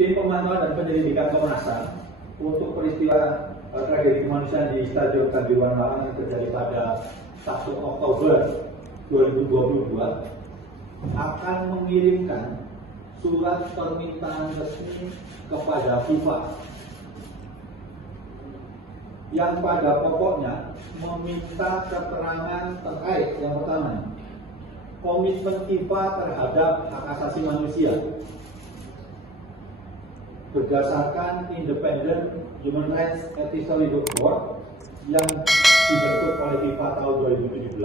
Tim pemantauan dan penyelidikan Komnas HAM untuk peristiwa tragedi kemanusiaan di Stadion Kanjuruhan Malang yang terjadi pada 1 Oktober 2022 akan mengirimkan surat permintaan resmi kepada FIFA yang pada pokoknya meminta keterangan terkait yang pertama, komitmen FIFA terhadap hak asasi manusia berdasarkan Independent Human Rights Advisory Board yang dibentuk oleh FIFA tahun 2017,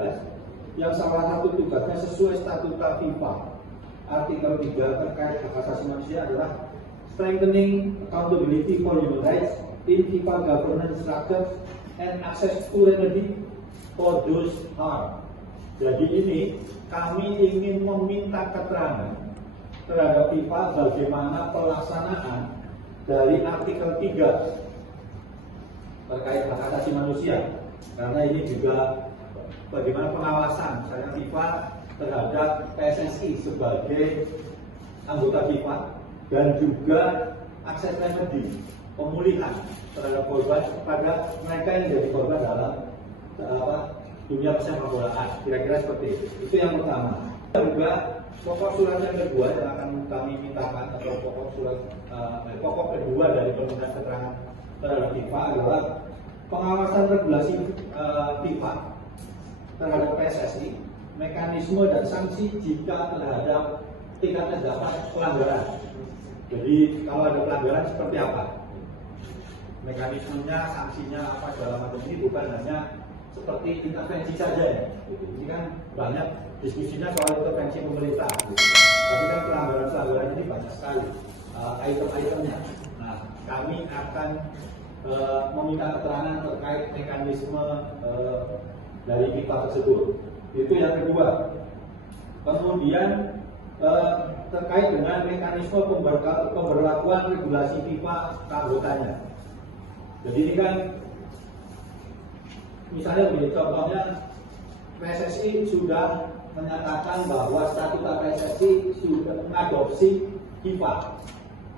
yang salah satu tugasnya sesuai statuta FIFA artikel 3 terkait hak asasi manusia adalah strengthening accountability for human rights in FIFA governance structures and access to remedy for those harmed. Jadi ini kami ingin meminta keterangan terhadap FIFA bagaimana pelaksanaan dari artikel 3 terkait hak asasi manusia, karena ini juga bagaimana pengawasan saya FIFA terhadap PSSI sebagai anggota FIFA dan juga akses remedi pemulihan terhadap korban kepada mereka yang jadi korban dalam dunia persepak bolaan, kira-kira seperti itu. Itu yang pertama. Juga pokok surat yang kedua yang akan kami mintakan atau pokok kedua dari permintaan keterangan terhadap FIFA adalah pengawasan regulasi FIFA terhadap PSSI, mekanisme dan sanksi jika terhadap tindak pidana pelanggaran. Jadi kalau ada pelanggaran seperti apa? Mekanismenya, sanksinya apa segala macam ini bukan hanya seperti intervensi saja ya. Ini kan banyak diskusinya soal intervensi pemerintah. Tapi kan pelanggaran-pelanggaran ini banyak sekali item-itemnya. Nah, kami akan meminta keterangan terkait mekanisme dari FIFA tersebut. Itu yang kedua. Kemudian terkait dengan mekanisme pemberlakuan regulasi FIFA ke anggotanya. Jadi ini kan misalnya begini, contohnya PSSI sudah menyatakan bahwa statuta PSSI sudah mengadopsi FIFA,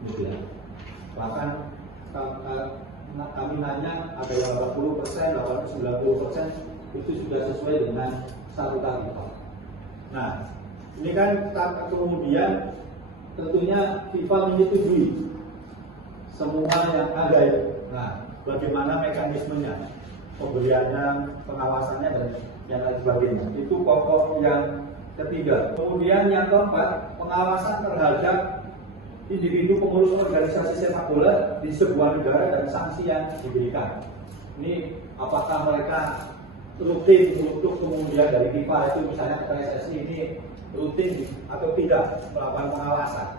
gitu ya. Bahkan kami nanya ada yang 80%, 90% itu sudah sesuai dengan statuta FIFA. Nah, ini kan kemudian tentunya FIFA menyetujui semua yang ada ya. Nah, bagaimana mekanismenya, pemberiannya, pengawasannya dan yang lain sebagainya. Itu pokok yang ketiga. Kemudian yang keempat, pengawasan terhadap individu pengurus organisasi sepak bola di sebuah negara dan sanksi yang diberikan. Ini apakah mereka rutin untuk kemudian dari FIFA itu misalnya PSSI ini rutin atau tidak melakukan pengawasan.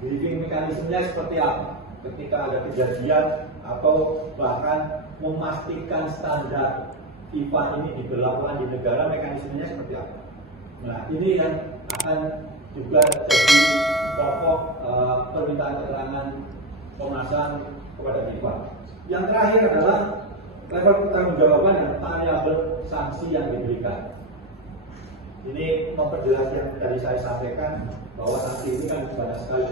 Briefing mekanismenya seperti apa? Ketika ada kejadian atau bahkan memastikan standar FIFA ini diberlakukan di negara, mekanismenya seperti apa? Nah, ini yang akan juga jadi pokok permintaan keterangan Komnas HAM kepada FIFA. Yang terakhir adalah level pertanggungjawaban dan variabel sanksi yang diberikan. Ini memperjelas yang tadi saya sampaikan bahwa sanksi ini kan banyak sekali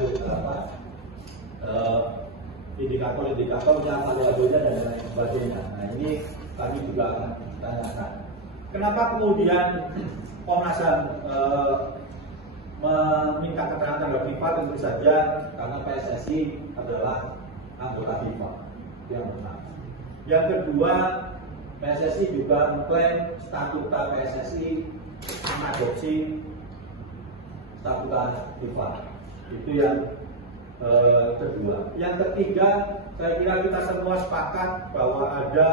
indikator-indikatornya, variabelnya dan lain sebagainya. Nah, ini kami juga akan tanyakan. Kenapa kemudian Komnas HAM meminta keterangan terhadap FIFA? Tentu saja karena PSSI adalah anggota FIFA. Yang pertama. Yang kedua, PSSI juga mengklaim statuta PSSI mengadopsi statuta FIFA. Itu yang kedua. Yang ketiga, saya kira kita semua sepakat bahwa ada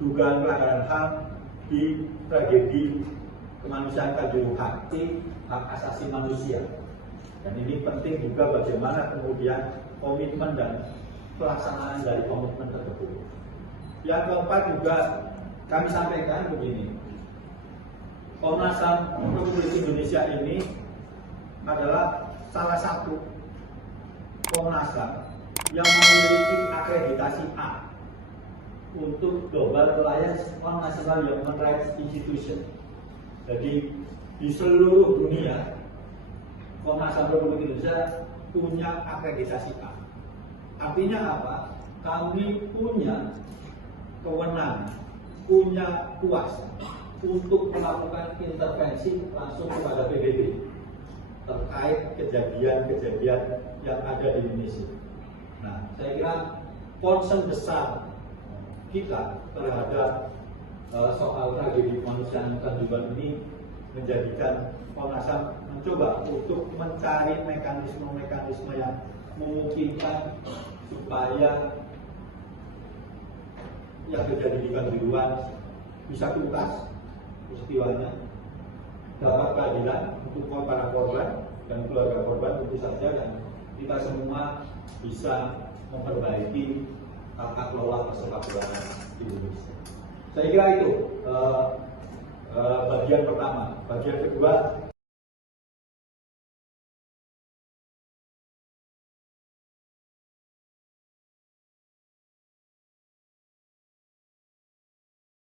dugaan pelanggaran HAM di tragedi kemanusiaan Kanjuruhan, hak asasi manusia. Dan ini penting juga bagaimana kemudian komitmen dan pelaksanaan dari komitmen tersebut. Yang keempat juga kami sampaikan begini, Komnas HAM Republik Indonesia ini adalah salah satu Komnas HAM yang memiliki akreditasi A untuk Global Alliance on National Human Rights Institution. Jadi di seluruh dunia Komnas HAM Republik Indonesia punya akreditasi A. Artinya apa? Kami punya kewenangan, punya kuasa untuk melakukan intervensi langsung kepada PBB terkait kejadian-kejadian yang ada di Indonesia. Nah, saya kira concern besar kita terhadap soal tragedi kemanusiaan Kanjuruhan ini menjadikan Komnas HAM mencoba untuk mencari mekanisme-mekanisme yang memungkinkan supaya yang terjadi di Kanjuruhan bisa tuntas peristiwanya, dapat keadilan untuk para korban dan keluarga korban tentu saja, dan kita semua bisa memperbaiki tata kelola persepak bolaan di Indonesia. Saya kira itu bagian pertama. Bagian kedua,